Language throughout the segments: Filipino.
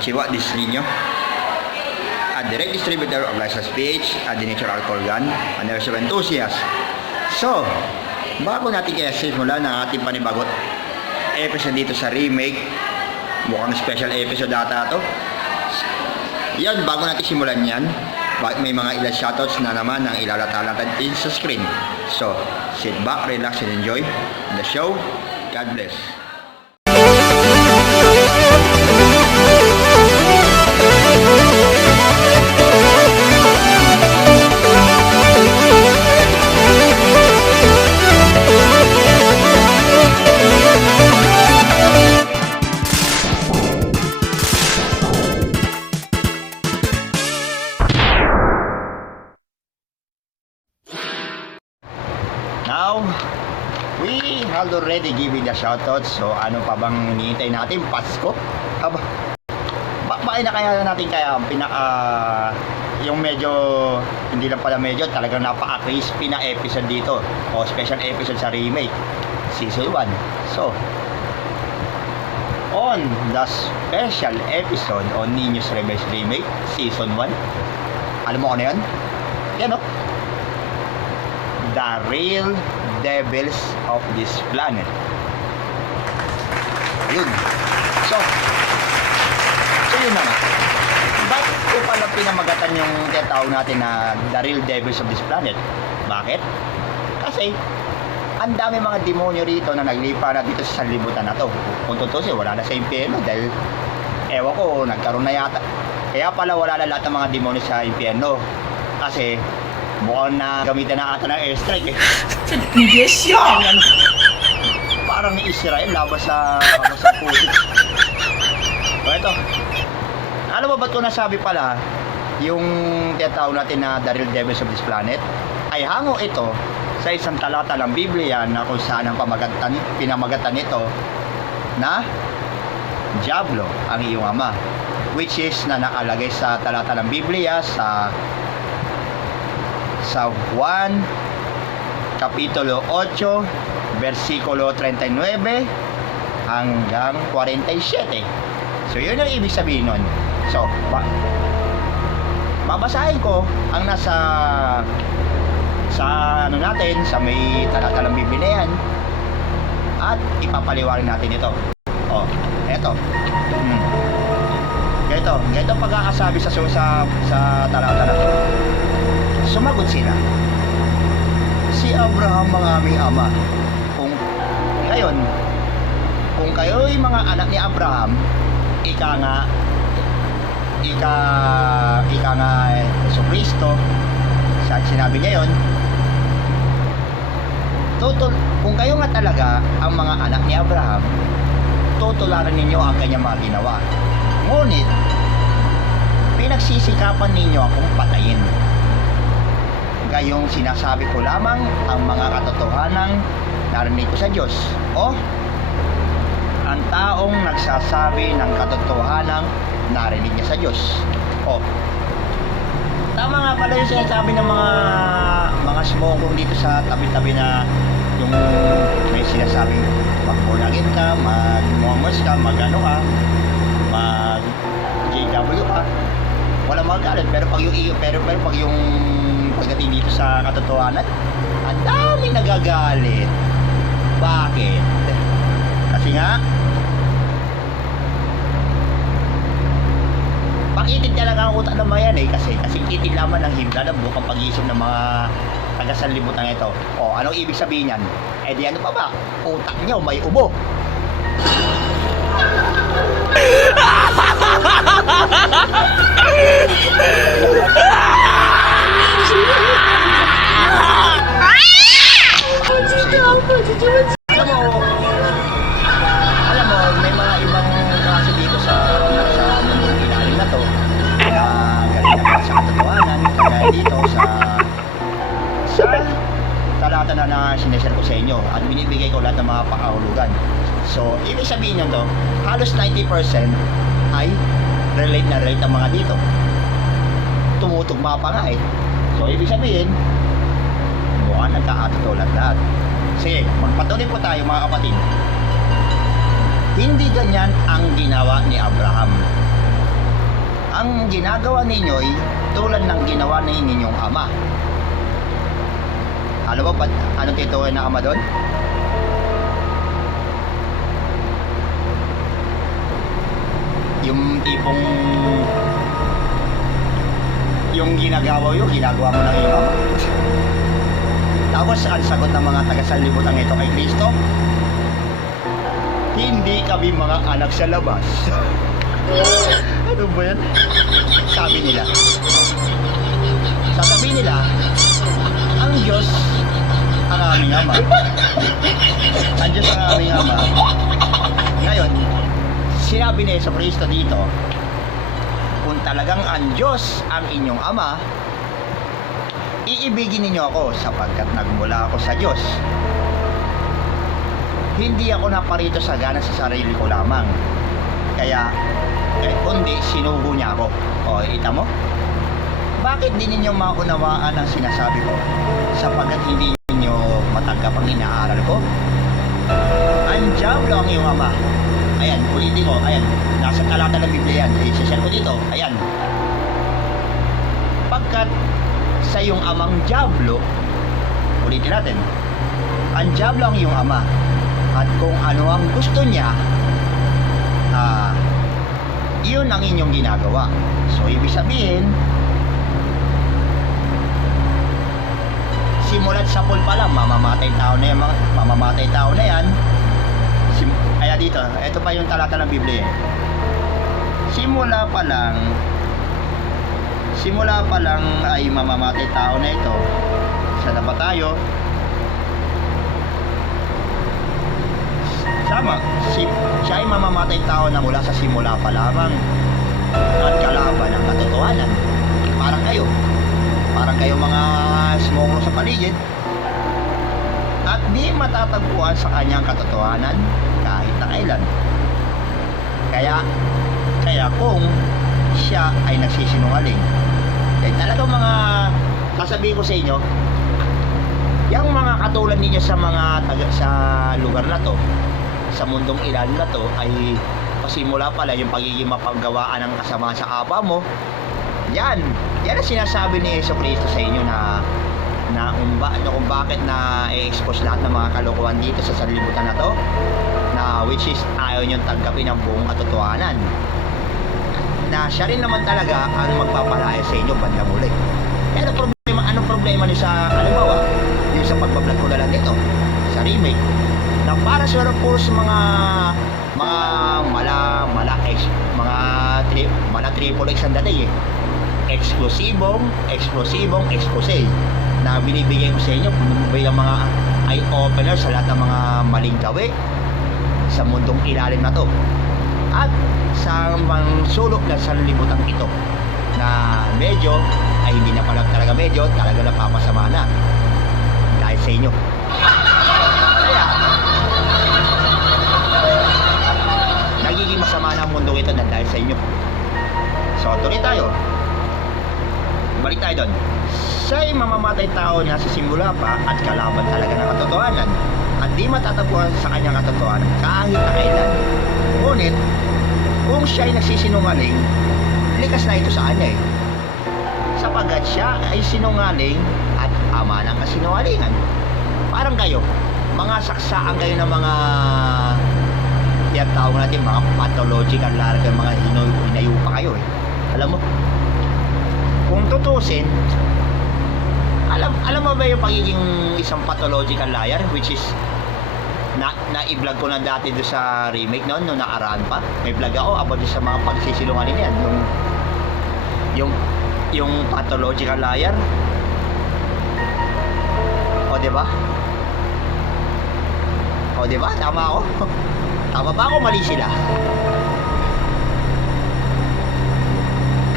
Konnichiwa, this is Nino, a direct distributor of licensed PH, a denatured alcohol gun, and also enthusiast. So, bago natin kaya simulan ng ating panibagot episode dito sa remake, mukhang special episode data to. Yan, bago natin simulan yan, may mga ilang shoutouts na naman ang ilalata natin sa screen. So, sit back, relax, and enjoy the show. God bless. Now, we have already given the shoutout. So, ano pa bang hinihintay natin? Pasko? Bakit na kaya natin yung medyo, hindi lang pala medyo, talagang napaka-crispy na episode dito. O special episode sa remake, season 1. So, on the special episode on Niños Rebels Remake, season 1, alam mo ano yan? Yan o. The real devils of this planet. Yun. So yun na nga. Bakit ko pala pinamagatan yung tinatawag natin na the real devils of this planet? Bakit? Kasi ang dami mga demonyo rito na naglipa na dito sa sanlibutan na to. Kung tutusin, wala na sa impyerno dahil ewan ko, nagkaroon na yata. Kaya pala wala na lahat ng mga demonyo sa impyerno. Kasi mukhang na gamitan na ata ng airstrike eh. Bibies yan! Parang ni Israel labas sa putik. So ito, alam mo ba't ko nasabi pala yung tinatawag natin na the real devils of this planet? Ay hango ito sa isang talata ng Biblia na kung saan ang pinamagatan nito na Diablo ang iyong ama, which is na nakalagay sa talata ng Biblia sa 1 Kapitulo 8 versikulo 39 hanggang 47. So yun ang ibig sabihin nun. So babasahin ko ang nasa sa ano natin, sa may talata ng Biblia yan, at ipapaliwanag natin ito. Oh, eto. Ganito pagkakasabi sa talata na to. Sumagot sila, si Abraham ang aming ama. Kung kayo'y mga anak ni Abraham, ika nga Jesucristo, saan sinabi niya yun? Kung kayo nga talaga ang mga anak ni Abraham, tutularan ninyo ang kanyang mga ginawa. Ngunit pinagsisikapan ninyo akong patayin. Gayong sinasabi ko lamang ang mga katotohanang narinig ko sa Diyos. O, ang taong nagsasabi ng katotohanang narinig niya sa Diyos. O, tama nga pala yung sinasabi ng mga smoker dito sa tabi-tabi na yung may sinasabing mag-born again ka, mag-muamers ka, mag-ano ka, mag-JW ka. Wala magalit, pero pag yung pagdating dito sa katotohanan, ang daming nagagalit. Bakit? Kasi nga pang-itin talaga ang utak ng mayan eh, kasi itin lamang ng himla ng bukang pag-iisip ng mga taga-sanlibutan ito. O, anong ibig sabihin yan? Eh di ano pa ba? Utak nyo may ubo. Alam mo, may mga ibang klase dito sa mundong ilalim na to na galing na sa katotohanan, kaya dito sa talata na sineshare ko sa inyo at binibigay ko lahat ng mga pakahulugan. So, ibig sabihin nyo to, halos 90% ay relate ang mga dito. Tumutugma pa nga eh. So, ibig sabihin, mukhang nagkakatotoo lahat. Sige, magpatuloy po tayo mga kapatid. Hindi ganyan ang ginawa ni Abraham. ang ginagawa ninyo ay tulad ng ginawa ng inyong ama. Alam mo ba anong tituloy na ama doon? Yung tipong yung ginagawa mo ng iyong ama. Tapos ang sagot ng mga taga-sanlibutan ito kay Kristo, hindi kami mga anak sa labas. Ano ba yan? Sabi nila. Sasabihin nila, ang Diyos ang aming ama. Ang Diyos ang aming ama. Ngayon, sinabi ni Yesu Cristo dito, kung talagang ang Diyos ang inyong ama, iibigin ninyo ako sapagkat nagmula ako sa Diyos. Hindi ako naparito sa gana sa sarili ko lamang. Kaya, kundi sinugo niya ako. O, ita mo? Bakit di ninyo maunawaan ang sinasabi ko? Sapagkat hindi ninyo matanggap ang inaaral ko? Ang diablo ang iyong ama. Ayan, ulitin ko. Ayan, nasa talata ng Biblia yan. I-share ko dito. Ayan. Pagkat sa iyong amang diablo, ulitin natin. Ang diablo ang iyong ama. At kung ano ang gusto niya, iyon ang inyong ginagawa. So, ibig sabihin, simulat sa pool pa lang, mamamatay tao na yan. Kaya dito, ito pa yung talata ng Biblia. Simula pa lang ay mamamatay tao na ito. Sana ba tayo? Sama, siya ay mamamatay tao na mula sa simula pa lamang at kalaban ng katotohanan. Parang kayo mga smokro sa paligid, at di matatagpuan sa kanyang katotohanan kahit na kailan. Kaya kung siya ay nagsisinungaling, ay talagang mga sasabihin ko sa inyo, yung mga katulad ninyo sa sa lugar na to, sa mundong ilalim na to, ay pasimula pala yung pagiging mapaggawaan ng kasama sa kapwa mo. Yan ang sinasabi ni Yesu Cristo sa inyo kung bakit na i-expose lahat ng mga kalokohan dito sa sanlibutan na to, na which is ayaw niyong tanggapin ang buong katotohanan, na siya rin naman talaga ang magpapalaya sa inyo bandang huli. Anong problema niyo sa halimbawa yung sa pagbablog ko na lang dito sa remake, na para sa mga triple X ang dating eksplosibong expose na binibigay ko sa inyo, bilang mga eye-opener sa lahat ng mga maling gawi sa mundong ilalim na to, at sa sulok ng sanlibutan ito na medyo ay hindi na pala talaga medyo talaga napapasama na dahil sa inyo. Kaya nagiging masama na ang mundong ito na dahil sa inyo. So, tuloy tayo. Balik tayo doon. Siya'y mamamatay tao na sa simula pa at kalaban talaga ng katotohanan, at di matatagpuan sa kanyang katotohanan kahit na kailan. Ngunit, kung siya'y nagsisinungaling, likas na ito sa kanya sapagkat siya ay sinungaling at ama ng kasinungalingan. Parang kayo, mga saksaan kayo ng mga tawag natin, mga pathological larga, mga hinayupa kayo Alam mo, kung tutusin, alam mo ba yung pagiging isang pathological liar, which is na-i-vlog ko na dati doon sa remake noon, nung nakaraan pa. May vlog ako about sa mga pagsisilungaling yan, yung pathological liar. O, diba? Tama ako? Tama ba ako? Mali sila?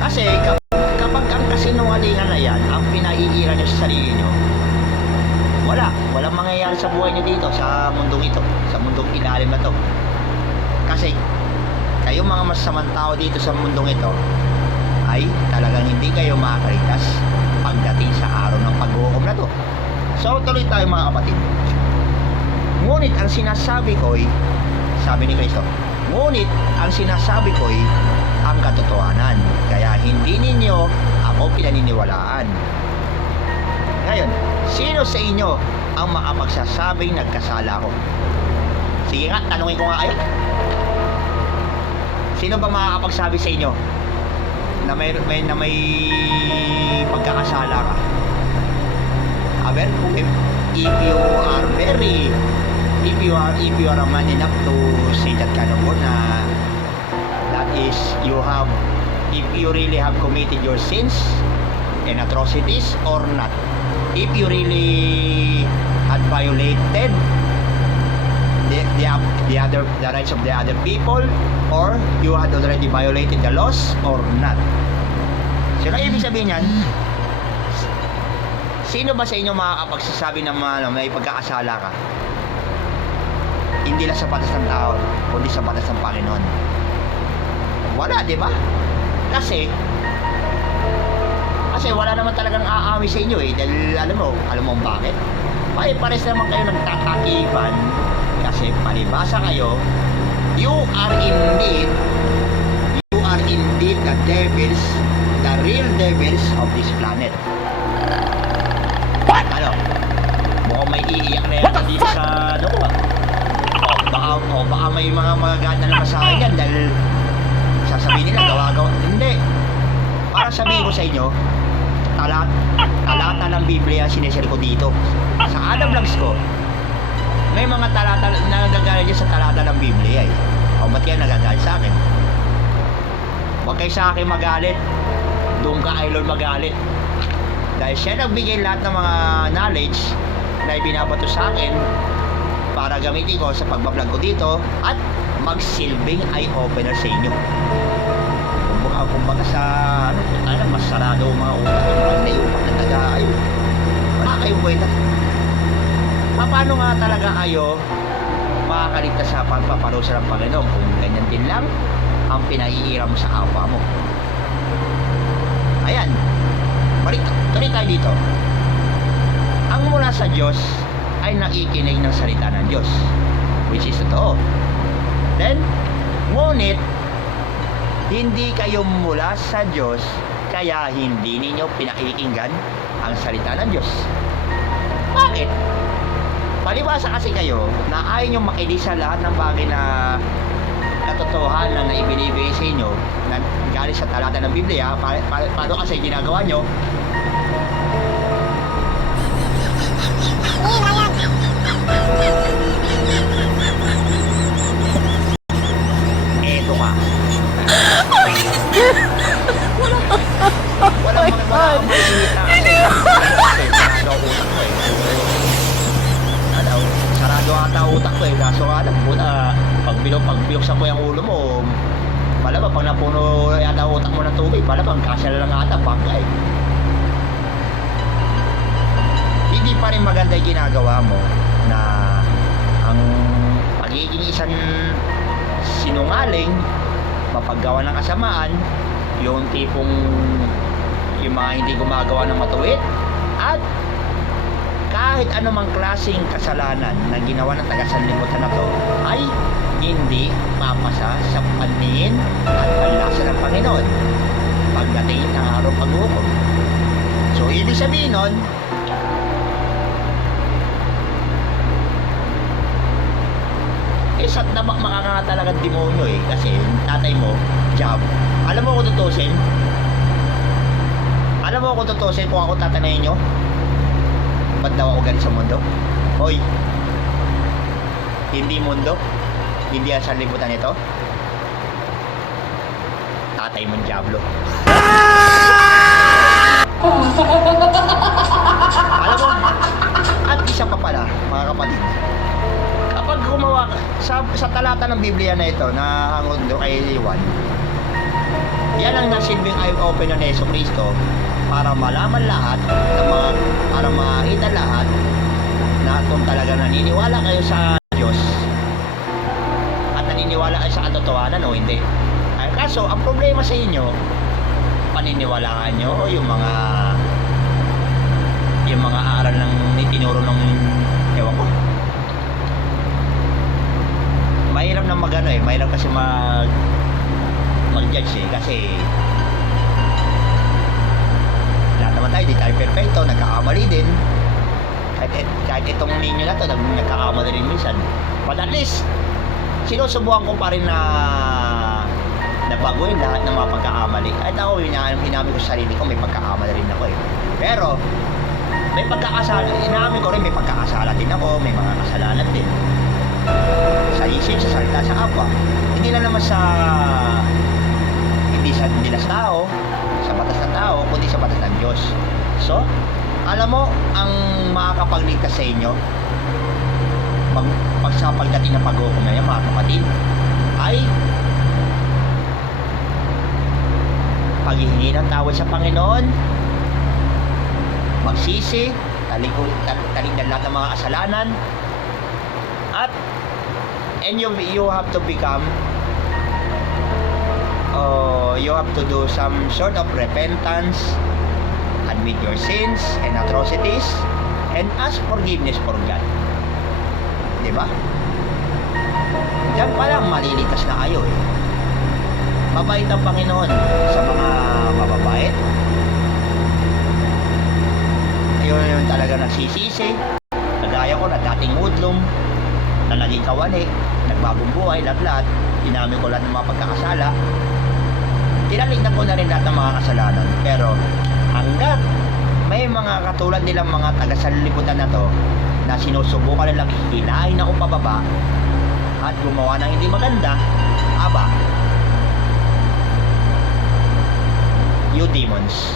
Kasi kapag ang kasinungalingan na yan ang pinaiira nyo sa sarili nyo, walang mangyayari sa buhay nyo dito, sa mundong ito, sa mundong ilalim na to. Kasi kayong mga masasamang tao dito sa mundong ito ay talagang hindi kayo makakaligtas pagdating sa araw ng paghuhukom na to. So, tuloy tayo mga kapatid. Ngunit ang sinasabi ko'y, sabi ni Kristo, ngunit ang sinasabi ko'y ang katotohanan. Kaya hindi ninyo ako pinaniniwalaan. Ngayon, sino sa inyo ang makapagsasabing nagkasala ko? Sige nga, tanungin ko nga kayo. Sino ba makakapagsabi sa inyo na may pagkakasala ka? Aber, if you are a man enough to say that kind of word na that is if you really have committed your sins and atrocities or not, if you really had violated the rights of the other people, or you had already violated the laws or not. So, ibig sabihin yan, sino ba sa inyo makakapagsasabi na may pagkakasala ka? Hindi lang sa batas ng tao, kundi sa batas ng Panginoon. Wala, di ba? Kasi wala naman talagang aami sa inyo eh. Dahil alam mo bakit? Pares naman kayo nagtatakipan. Kasi palibasa kayo, you are indeed the devils, the real devils of this planet. Ano? Mukhang may iiyak na yan dito sa ano ko ba? Baka may mga magaganda naman sa akin yan dahil sasabihin nila gawa-gawa. Hindi. Para sabihin ko sa inyo, talata ng Biblia sinishare ko dito. Sa Adam Vlogs ko, may mga talata na nagagalit dyan sa talata ng Biblia eh. O ba't yan nagagalit sa akin? Huwag kayo sa akin magalit. Doon ka kay Lord magalit. Dahil siya nagbigay lahat ng mga knowledge na ibinabato sa akin para gamitin ko sa pagbablog ko dito at magsilbing eye-opener sa inyo. Kumbaga sa mas sarado mga utak yung mga naiupak na taga-ayo. Wala kayong kwenta. Paano nga talaga kayo makakaligtas sa pagpaparusa ng Panginoon kung ganyan din lang ang pinaiira mo sa kapwa mo? Ayan, tuloy tayo dito. Ang mula sa Diyos ay nakikinig ng salita ng Diyos, which is totoo. Then, ngunit hindi kayo mula sa Diyos, kaya hindi ninyo pinakikinggan ang salita ng Diyos. Bakit? Palibasa kasi kayo na ayaw nyo makinig sa lahat ng bagay na katotohanan na ibinibigay sa inyo na galing sa talata ng Biblia. Paano kasi ginagawa nyo? Eto ka. Walang mga sarado ata utak ko eh. Kaso nga lang, pagbiloksan ko yung ulo mo, malamang pag napuno yata utak mo ng tubig, malamang kasya na lang ata, bangga eh. Hindi pa rin maganda yung ginagawa mo na ang pagiging isang sinungaling, mapaggawa ng kasamaan, yung tipong yung mga hindi gumagawa ng matuwid, at kahit anumang klaseng kasalanan na ginawa ng taga-sanlibutan na to ay hindi papasa sa paningin at panlasa ng Panginoon pagdating ng araw paghukom. So, ibig sabihin nun, isat na makakatalagang demonyo eh. Kasi tatay mo, job. Alam mo kung tutusin? Kung ako tatanayin nyo? Ba't daw ako galit sa mundo? Hoy, hindi mundo, hindi ang sanlibutan ito. Tatay mong diablo. Alam mo, at isa pa pala, mga kapatid, kapag gumawa sa talata ng Biblia na ito na hangon doon kay Juan, yan ang nasilbing eye-opener na Yeso Cristo para malaman lahat para makita lahat na kung talaga naniniwala kayo sa Diyos at naniniwala kayo sa katotohanan o hindi. Ay, kaso ang problema sa inyo, paniniwalaan nyo o yung mga aral ng tinuro ng ewan ko. Mahirap na magano eh, mahirap kasi mag-judge eh, kasi lahat naman tayo, di tayo perfecto, nagkakamali din. Kahit itong ninyo na to, nagkakamali rin minsan. But at least, sinusubukan ko pa rin na baguhin lahat ng mga pagkakamali. Kahit ako, inamin ko sa sarili ko, may pagkakamali rin ako eh. Pero, may pagkakasala, inamin ko rin, may pagkakasala din ako, may mga kasalanan din. Sa isip, sa salita, sa kapwa. Hindi na naman hindi na sa tao, sa batas ng tao, kundi sa batas ng Diyos. So, alam mo, ang makakapagligtas sa inyo, pag sa pagdating ng pag-uukom na yan, mga kapatid, ay paghihingi ng tawad sa Panginoon, magsisi, taligdan lahat ng mga kasalanan, and you have to become you have to do some sort of repentance, admit your sins and atrocities, and ask forgiveness for God. Diba? Diyan pa lang malilitas na kayo eh. Mabait ang Panginoon sa mga mababait. Yun talaga nagsisisi. Nagaya ko na dating mudlom, na naging kawali, nagbagong buhay, lahat. Inamin ko lahat ng mga pagkakasala. Tinalignan ko na rin lahat ng mga kasalanan. Pero hanggat may mga katulad nilang mga taga-sanlibutan na to na sinusubukan nilang hilahin ako pababa at gumawa ng hindi maganda, aba, you demons,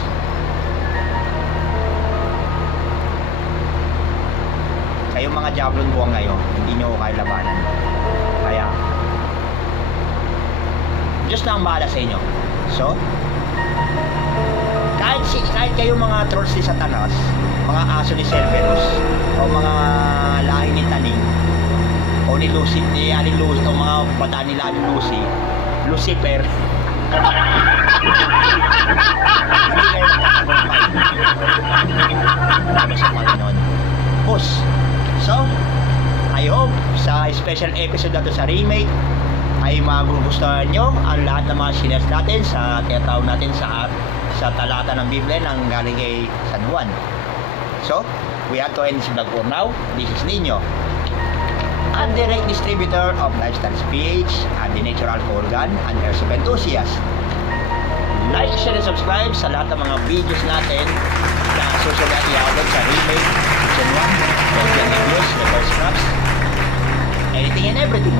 kayo mga diablong buwang ngayon, hindi nyo kaya labanan. Kaya Diyos na ang bahala sa inyo. So, kahit kayo mga trolls ni Satanas, mga aso ni Cerberus, o mga lahi ni Taning, o ni Lucy, o mga bata nila ni Lucy, Lucifer, hindi kayo nakakagumpay. Dami sa Panginoon. Push. So, I hope sa special episode na to sa remake ay magugustuhan nyo ang lahat ng mga sinas natin sa tinatawag natin sa talata ng Biblia ng galing kay San Juan. So, we have to end this vlog for now. This is Nino, ang direct distributor of Lifestyle PH and the Natural Organ and Airsoft Enthusiast. Like, share, and subscribe sa lahat ng mga videos natin na susunod na i-upload sa remake, season 1, Belgian English, reverse scraps, anything and everything.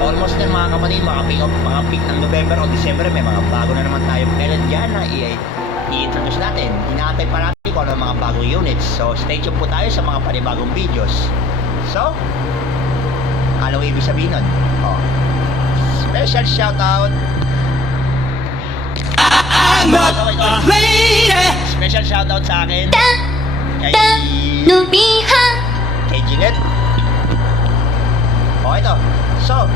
Almost na mga kapatid, mga peak ng November o December, may mga bago na naman tayo kailan dyan na i-introduce natin. Inaantay pa natin kung ano mga bagong units. So, stay tuned po tayo sa mga panibagong videos. So, anong ibig sabihin nun? Oh, special shoutout. I'm not a lady. Special shoutout sa akin kay Jeanette. Oh, ito. So,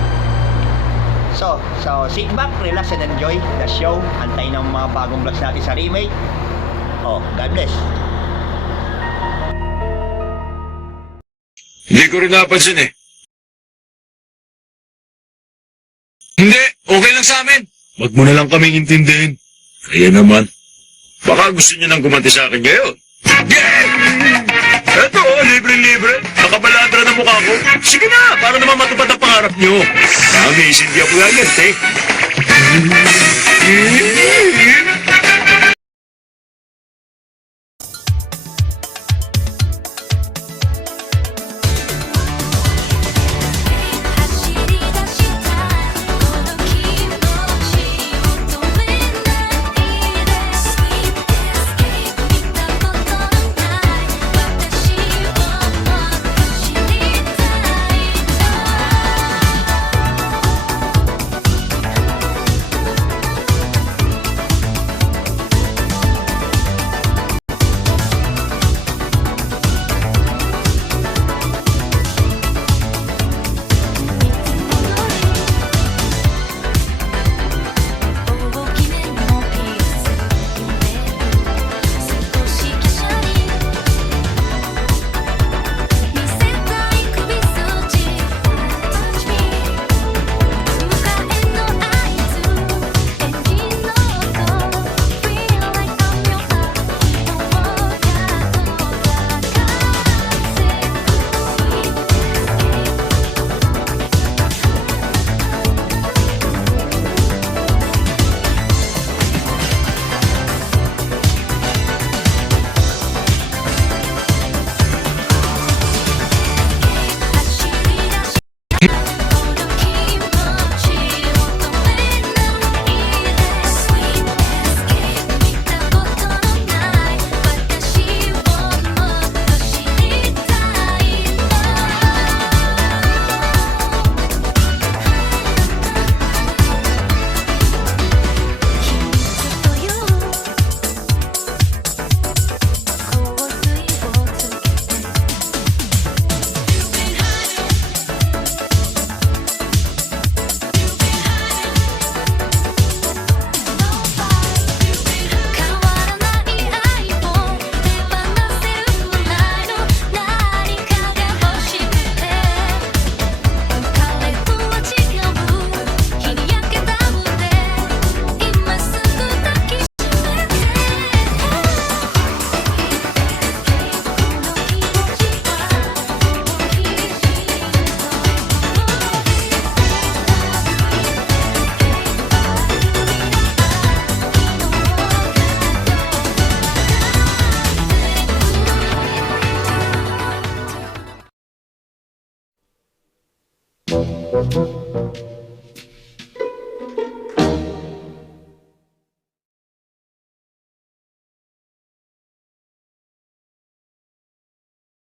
sit back, relax, and enjoy the show. Antay ng mga bagong vlogs natin sa remake. Oh, God bless. Hindi ko rin napansin eh. Hindi, okay lang sa amin. Wag mo na lang kaming intindihin. Kaya naman, baka gusto niyo nang gumanti sa akin ngayon. Yay! Eto, libre-libre. Nakabaladra na mukha ko. Sige na, para naman matupad ang pangarap niyo. Amazing di ako yan, eh.